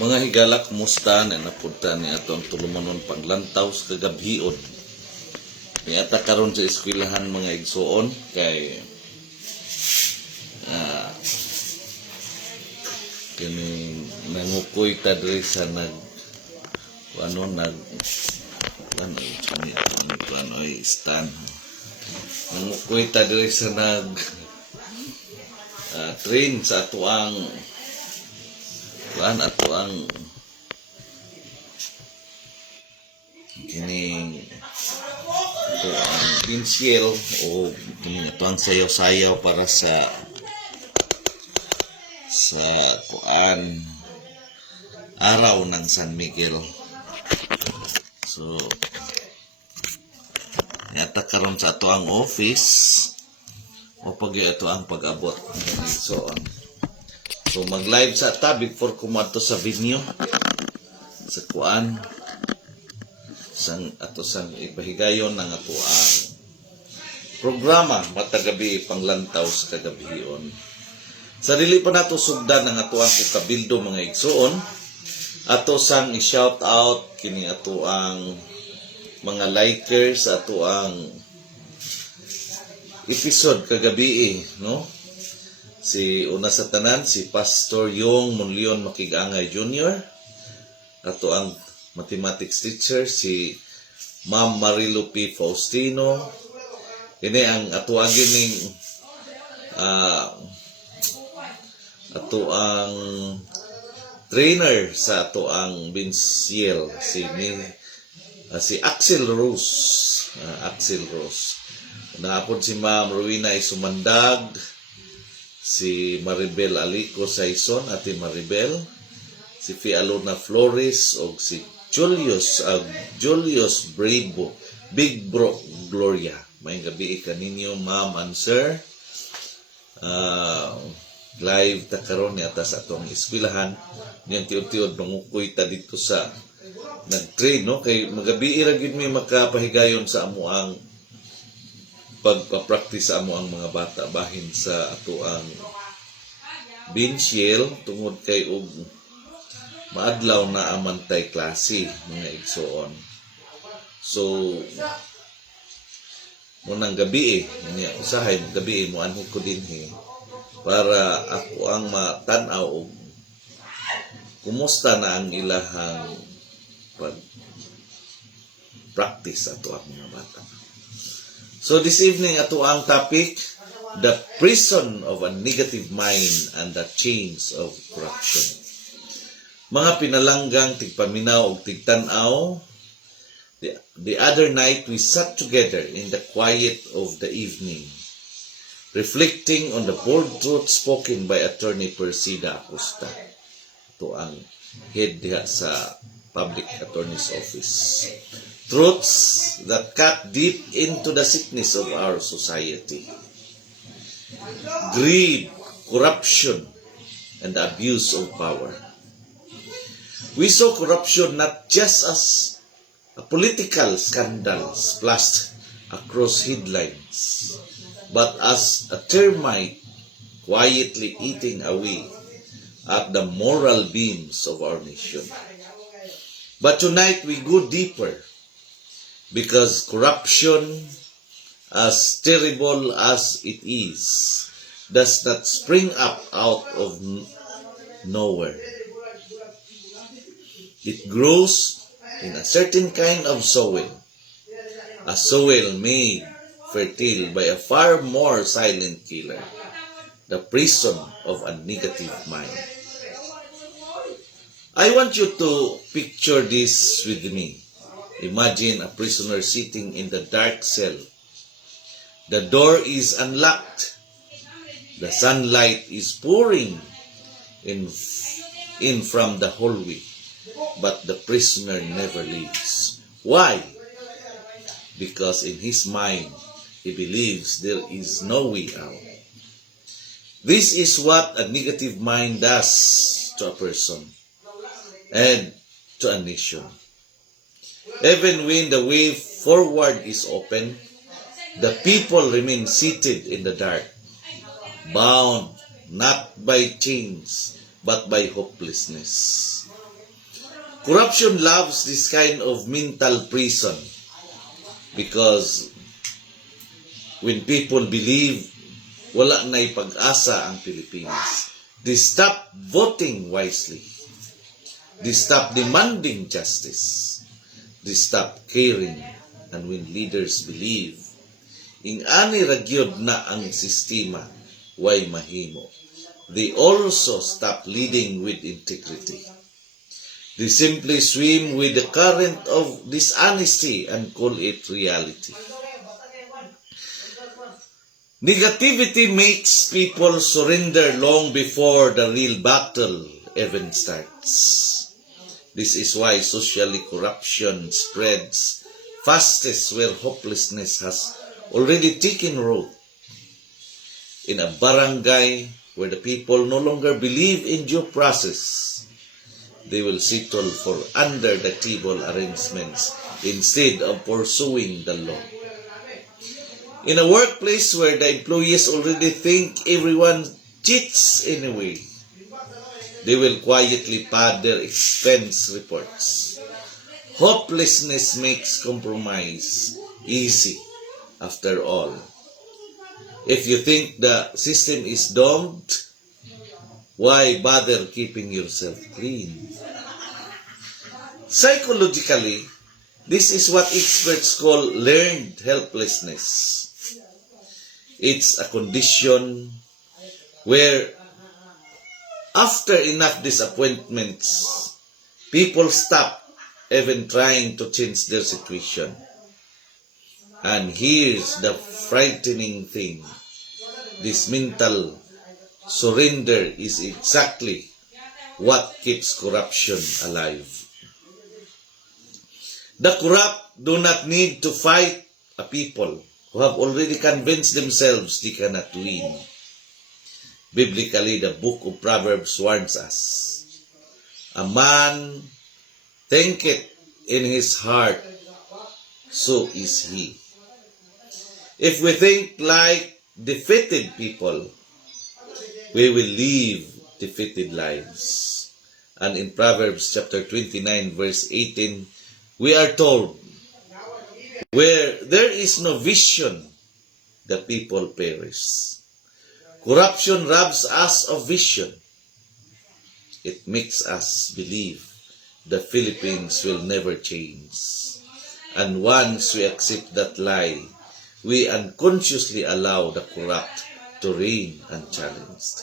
Mga higala, kumusta na napunta ni atong tulumanon paglantaw sa kagabhion. Ni ata karon sa eskwelahan mga igsuon kay kini nangukoy ta diri sa stand. Nangukoy ta diri sa train sa atuang kini ito ang pinsiel o kini ito ang sayaw-sayaw para sa araw ng San Miguel. So yata karon sa ato ang office o pag ito ang pag-abot. So mag-live sa ta before kumadto sa venue sa sang ipahigayon ng ato ang programa matagabi panglantaw sa kagabhion. Sarili pa nato sugdan ng ato ang kabildo mga igsuon. Ato sang i-shout out kini ato ang mga likers ato ang episode kagabi no? Si una sa tanan, si Pastor Yong Monleon Makigangay Jr. Ato ang mathematics teacher, si Ma'am Marilu P. Faustino. Ini ang ato ang gining ato ang trainer sa ato ang Binsiel, si Axel Rose. Axel Rose. Naapod si Ma'am Rowena Isumandag, si Maribel Alico Saison, Ate Maribel, si Fialona Flores, o si Julius Bravo, Big Bro Gloria. May gabi kaninyo, ma'am and sir. Live ta karon ni atas atong eskwelahan. Niyang tiod-tiod mangukoy ta dito sa nag-trade, no? Kay magabi ra gid may makapahigayon sa amo ang pagpa-practice sa amo ang mga bata bahin sa ato ang Binsiel tungod kay og maadlaw na amantay klase mga igsoon. So munang gabi niya usahay gabi mo anhi ko dinhi para ako ang matan-aw og kumusta na ang ilahang pag practice ato ang mga bata. So this evening ato ang topic, the prison of a negative mind and the chains of corruption. Mga pinalanggang tigpaminaw o tigtanaw, the other night we sat together in the quiet of the evening, reflecting on the bold truth spoken by Attorney Persida Acosta. Ito ang head diha sa Public Attorney's Office. Truths that cut deep into the sickness of our society. Greed, corruption, and the abuse of power. We saw corruption not just as a political scandal splashed across headlines, but as a termite quietly eating away at the moral beams of our nation. But tonight we go deeper, because corruption, as terrible as it is, does not spring up out of nowhere. It grows in a certain kind of soil, a soil made fertile by a far more silent killer, the prison of a negative mind. I want you to picture this with me. Imagine a prisoner sitting in the dark cell. The door is unlocked. The sunlight is pouring in from the hallway. But the prisoner never leaves. Why? Because in his mind, he believes there is no way out. This is what a negative mind does to a person and to a nation. Even when the way forward is open, the people remain seated in the dark, bound not by chains, but by hopelessness. Corruption loves this kind of mental prison because when people believe wala na'y pag-asa ang Pilipinas, they stop voting wisely. They stop demanding justice. They stop caring. And when leaders believe, ing ani ragyod na ang sistema, way mahimo, they also stop leading with integrity. They simply swim with the current of dishonesty and call it reality. Negativity makes people surrender long before the real battle even starts. This is why socially corruption spreads fastest where hopelessness has already taken root. In a barangay where the people no longer believe in due process, they will settle for under-the-table arrangements instead of pursuing the law. In a workplace where the employees already think everyone cheats anyway, they will quietly pad their expense reports. Hopelessness makes compromise easy after all. If you think the system is doomed, why bother keeping yourself clean? Psychologically, this is what experts call learned helplessness. It's a condition where after enough disappointments, people stop even trying to change their situation. And here's the frightening thing. This mental surrender is exactly what keeps corruption alive. The corrupt do not need to fight a people who have already convinced themselves they cannot win. Biblically, the book of Proverbs warns us, a man thinketh in his heart, so is he. If we think like defeated people, we will live defeated lives. And in Proverbs chapter 29 verse 18, we are told, where there is no vision, the people perish. Corruption robs us of vision. It makes us believe the Philippines will never change. And once we accept that lie, we unconsciously allow the corrupt to reign unchallenged.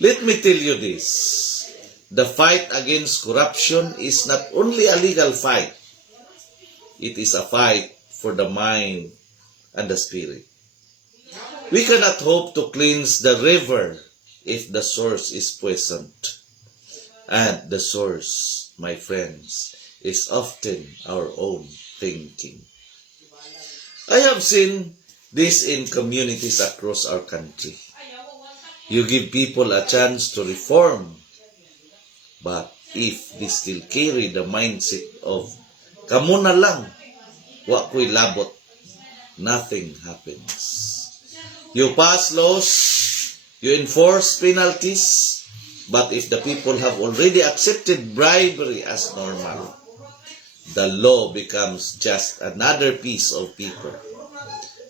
Let me tell you this. The fight against corruption is not only a legal fight. It is a fight for the mind and the spirit. We cannot hope to cleanse the river if the source is poisoned. And the source, my friends, is often our own thinking. I have seen this in communities across our country. You give people a chance to reform, but if they still carry the mindset of kamo na lang, wa ko'y labot, nothing happens. You pass laws, you enforce penalties, but if the people have already accepted bribery as normal, the law becomes just another piece of paper.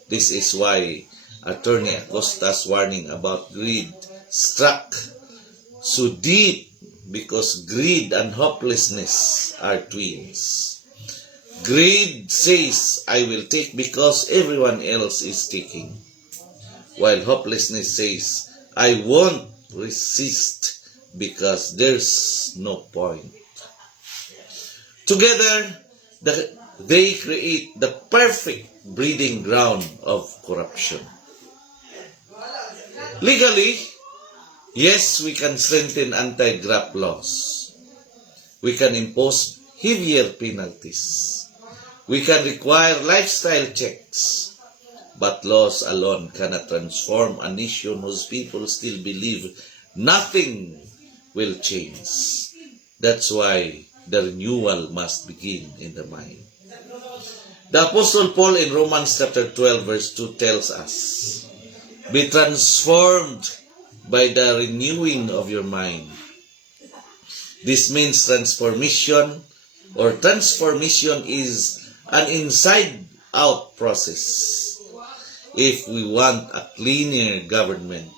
This is why Attorney Acosta's warning about greed struck so deep, because greed and hopelessness are twins. Greed says, I will take because everyone else is taking, while hopelessness says, I won't resist because there's no point. Together, they create the perfect breeding ground of corruption. Legally, yes, we can strengthen anti-graft laws. We can impose heavier penalties. We can require lifestyle checks. But laws alone cannot transform a nation whose people still believe nothing will change. That's why the renewal must begin in the mind. The Apostle Paul in Romans chapter 12 verse 2 tells us, be transformed by the renewing of your mind. This means transformation is an inside-out process. If we want a cleaner government,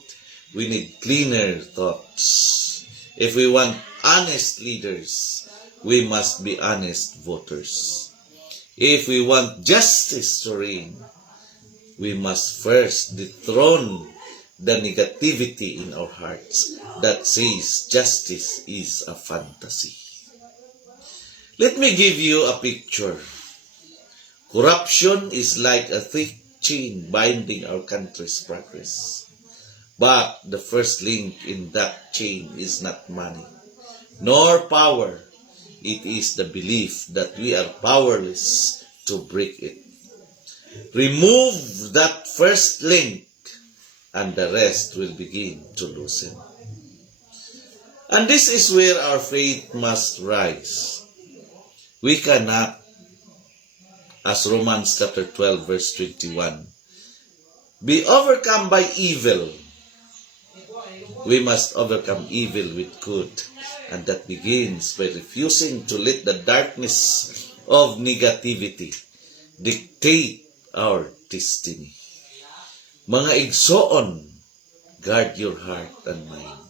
we need cleaner thoughts. If we want honest leaders, we must be honest voters. If we want justice to reign, we must first dethrone the negativity in our hearts that says justice is a fantasy. Let me give you a picture. Corruption is like a thick chain binding our country's progress. But the first link in that chain is not money, nor power. It is the belief that we are powerless to break it. Remove that first link, and the rest will begin to loosen. And this is where our faith must rise. We cannot, as Romans chapter 12 verse 21, be overcome by evil. We must overcome evil with good. And that begins by refusing to let the darkness of negativity dictate our destiny. Mga igsoon, guard your heart and mind.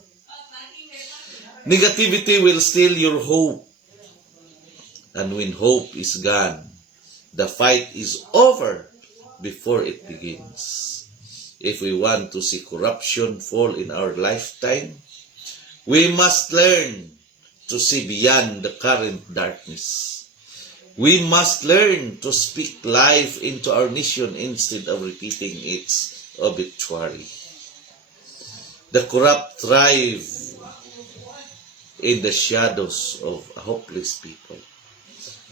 Negativity will steal your hope. And when hope is gone, the fight is over before it begins. If we want to see corruption fall in our lifetime, we must learn to see beyond the current darkness. We must learn to speak life into our nation instead of repeating its obituary. The corrupt thrive in the shadows of a hopeless people,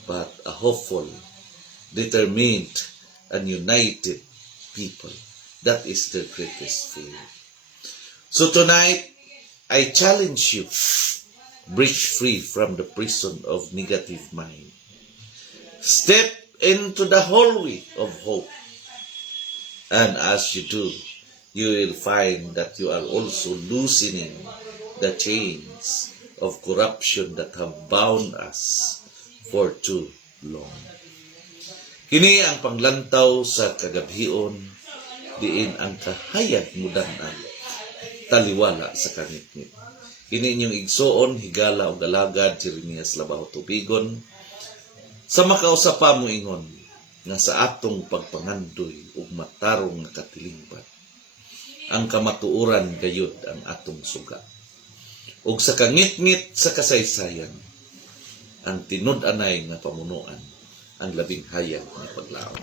but a hopeful, determined, and united people, that is the greatest fear. So tonight, I challenge you, break free from the prison of negative mind. Step into the hallway of hope. And as you do, you will find that you are also loosening the chains of corruption that have bound us for too long. Kini ang panglantaw sa kagabhion, diin ang kahayag mudanan, taliwala sa kangitngit. Kini inyong igsoon, higala o galagad, Jeremias Labaho Tubigon, sa makausapa mo ingon, nga sa atong pagpangandoy ug matarong nga katilingban, ang kamatuoran gayud ang atong suga. Ug sa kangitngit sa kasaysayan, ang tinud-anay nga pamunuan, ang labing hayag nga paglaom.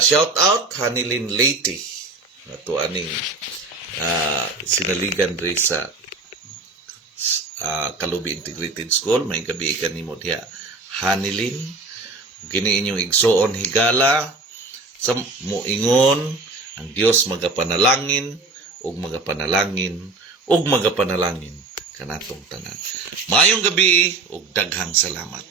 Shout out Hanilin Leyte, ato aning sinaligan rin sa Kalubi Integrated School. May gabi kanimo diha Hanilin. Kini inyong igsoon higala sa muingon ang Dios magapanalangin ug magapanalangin ug magapanalangin kanatong tanan. Maayong gabi ug daghang salamat.